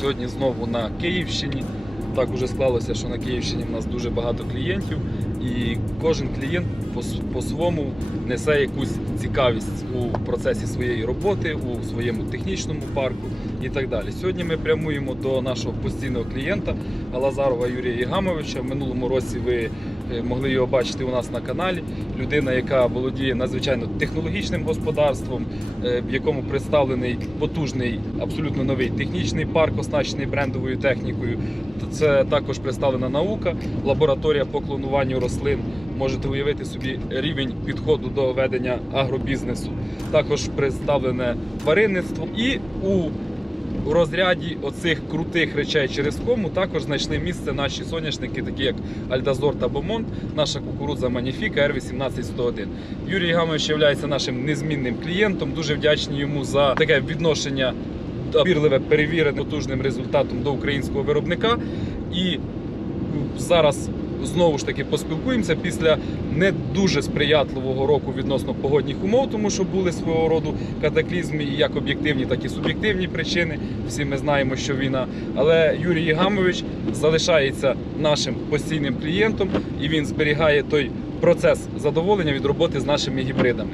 Сьогодні знову на Київщині. Так уже склалося, що на Київщині в нас дуже багато клієнтів, і кожен клієнт по- по-своєму несе якусь цікавість у процесі своєї роботи, у своєму технічному парку і так далі. Сьогодні ми прямуємо до нашого постійного клієнта Лазарова Юрія Єгамовича. В минулому році ви е, могли його бачити у нас на каналі. Людина, яка володіє надзвичайно технологічним господарством, е, в якому представлений потужний, абсолютно новий технічний парк, оснащений брендовою технікою. Це також представлена наука, лабораторія по клонуванню рослин. Можете уявити собі рівень підходу до ведення агробізнесу. Також представлене тваринництво і у у розряді оцих крутих речей через кому також знайшли місце наші соняшники, такі як Альдазор та Бомонт, наша кукурудза Маніфіка R18101. Юрій Гамович є нашим незмінним клієнтом. Дуже вдячні йому за таке відношення довірливе, перевірене потужним результатом до українського виробника. І зараз знову ж таки поспілкуємося після не дуже сприятливого року відносно погодних умов, тому що були свого роду катаклізми, і як об'єктивні, так і суб'єктивні причини. Всі ми знаємо, що війна. Але Юрій Єгамович залишається нашим постійним клієнтом, і він зберігає той процес задоволення від роботи з нашими гібридами.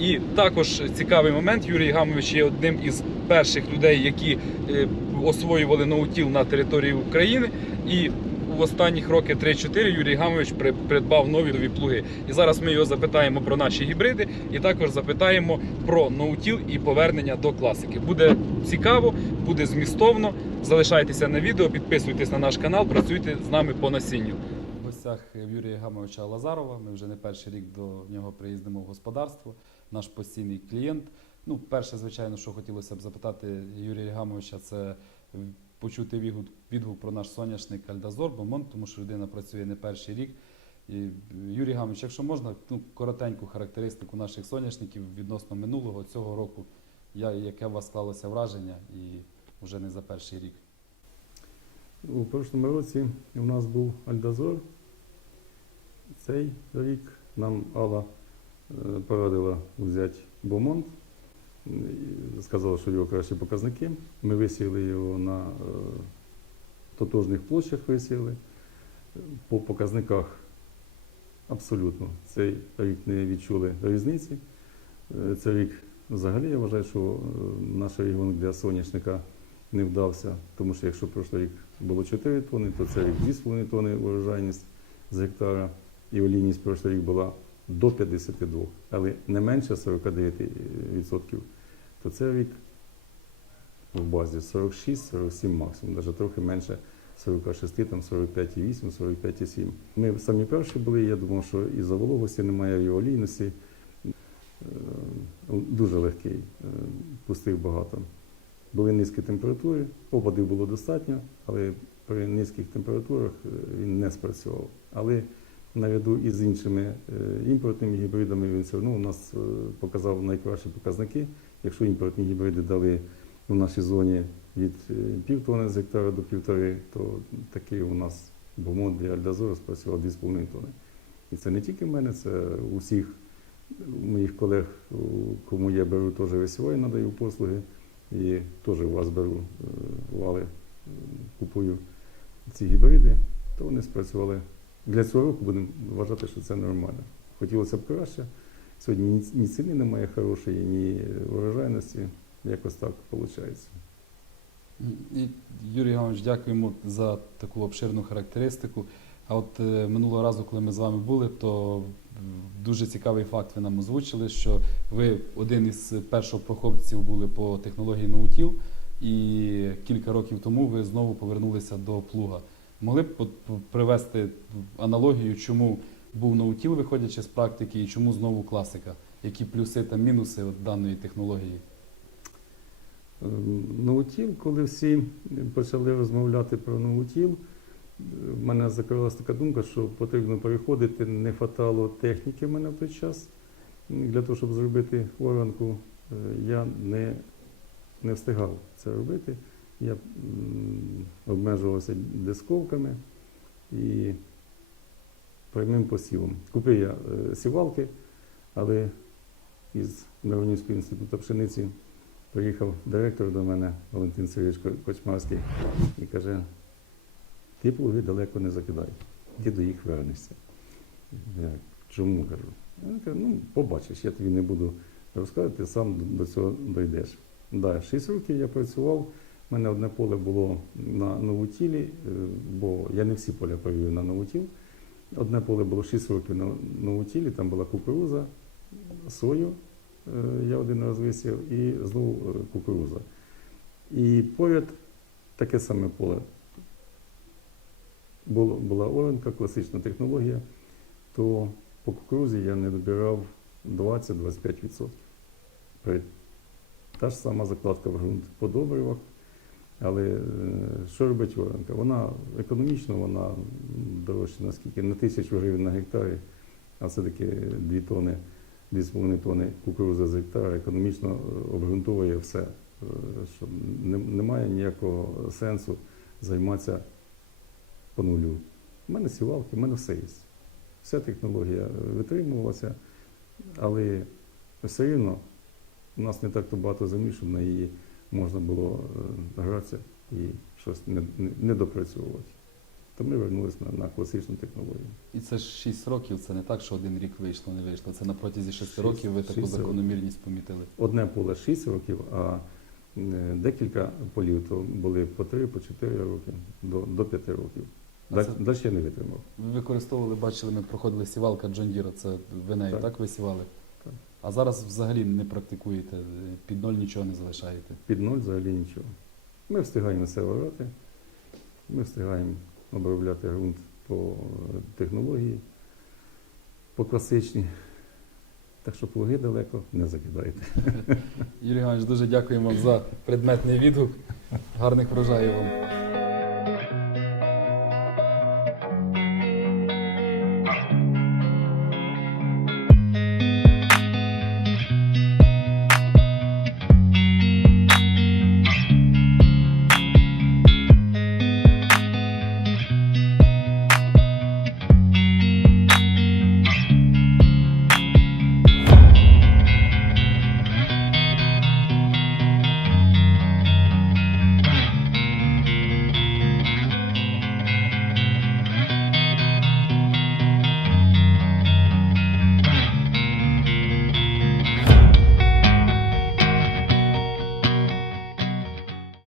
І також цікавий момент. Юрій Гамович є одним із перших людей, які е, освоювали ноутіл на території України. І в останніх роки 3-4 Юрій Гамович придбав нові нові плуги. І зараз ми його запитаємо про наші гібриди, і також запитаємо про ноутіл і повернення до класики. Буде цікаво, буде змістовно. Залишайтеся на відео, підписуйтесь на наш канал, працюйте з нами по насінню. В гостях Юрія Гамовича Лазарова. Ми вже не перший рік до нього приїздимо в господарство. Наш постійний клієнт. Ну, перше, звичайно, що хотілося б запитати Юрія Гамовича, це почути відгук, про наш соняшник Альдазор, Бомонт, тому що людина працює не перший рік. І, Юрій Гамович, якщо можна, ну, коротеньку характеристику наших соняшників відносно минулого цього року, я, яке у вас склалося враження і вже не за перший рік. У прошлому році у нас був Альдазор. Цей рік нам Алла е, порадила взяти Бомонт. І Сказала, що його кращі показники. Ми висіяли його на е, тотожних площах висіяли. По показниках абсолютно цей рік не відчули різниці. Е, Цей рік взагалі я вважаю, що е, наш регіон для соняшника не вдався, тому що якщо прошлий рік було 4 тони, то це рік 2,5 тони урожайність з гектара, і олійність прошлий рік була до 52, але не менше 49%, то це рік в базі 46-47 максимум, навіть трохи менше 46, там 45,8, 45,7. Ми самі перші були, я думав, що і за вологості немає, і олійності. Е, Дуже легкий, е, пустих багато. Були низькі температури, опадів було достатньо, але при низьких температурах е, він не спрацював. Але наряду із іншими імпортними гібридами він все одно у нас показав найкращі показники. Якщо імпортні гібриди дали у нашій зоні від е, пів тони з гектара до півтори, то такий у нас бомон для Альдазору спрацював 2,5 тони. І це не тільки в мене, це у всіх моїх колег, кому я беру теж весівої, надаю послуги. І теж у вас беру е, вали, е, купую ці гібриди, то вони спрацювали. Для цього року будемо вважати, що це нормально. Хотілося б краще. Сьогодні ні, ціни немає хорошої, ні урожайності. Якось так виходить. Юрій Іванович, дякуємо за таку обширну характеристику. А от е, минулого разу, коли ми з вами були, то дуже цікавий факт ви нам озвучили, що ви один із першопроходців були по технології ноутіл, і кілька років тому ви знову повернулися до плуга. Могли б привести аналогію, чому був ноутіл, виходячи з практики, і чому знову класика? Які плюси та мінуси от даної технології? Ем, Ноутіл, коли всі почали розмовляти про ноутіл, е, в мене закрилася така думка, що потрібно переходити, не хватало техніки в мене в той час для того, щоб зробити оранку. Е, Я не, не встигав це робити. Я обмежувався дисковками і прямим посівом. Купив я е, сівалки, але із Миронівського інституту пшениці Приїхав директор до мене, Валентин Сергійович Кочмарський, і каже: ти плуги далеко не закидай, ти до їх вернешся. Я чому кажу? Він каже, ну, побачиш, я тобі не буду розказувати, ти сам до- цього дійдеш. Да, 6 років я працював. У мене одне поле було на новутілі, е, бо я не всі поля провів на новутіл. Одне поле було 6 років на новутілі, там була кукуруза, сою е, я один раз висів, і знову е, кукуруза. І поряд таке саме поле. Було, була оранка, класична технологія, то по кукурузі я не добирав 20-25%. При- Та ж сама закладка в ґрунт по добривах. Але е, що робить оранка? Вона економічно, вона дорожча наскільки на тисячу гривень на гектарі, а все-таки 2 тони, 2,5 тони кукурузи з гектара економічно е, обґрунтовує все. Е, Що немає ніякого сенсу займатися по нулю. У мене сівалки, в мене все є. Вся технологія витримувалася, але все рівно у нас не так то багато землі, щоб на її можна було е, гратися і щось не, не, не допрацьовувати. То ми вернулися на, на класичну технологію. І це ж 6 років, це не так, що один рік вийшло, не вийшло. Це на протязі 6 Шість- років ви таку років. закономірність помітили. Одне поле 6 років, а е, декілька полів то були по 3, по 4 роки, до, до 5 років. Далі, це- я не витримав. Ви використовували, бачили, ми проходили сівалка Джон Діра, це ви нею так, Так. висівали? А зараз взагалі не практикуєте, під ноль нічого не залишаєте. Під ноль взагалі нічого. Ми встигаємо все орати, ми встигаємо обробляти ґрунт по е, технології, по класичній. Так що плуги далеко не закидайте. Юрій Іванович, дуже дякуємо вам за предметний відгук. Гарних врожаїв вам.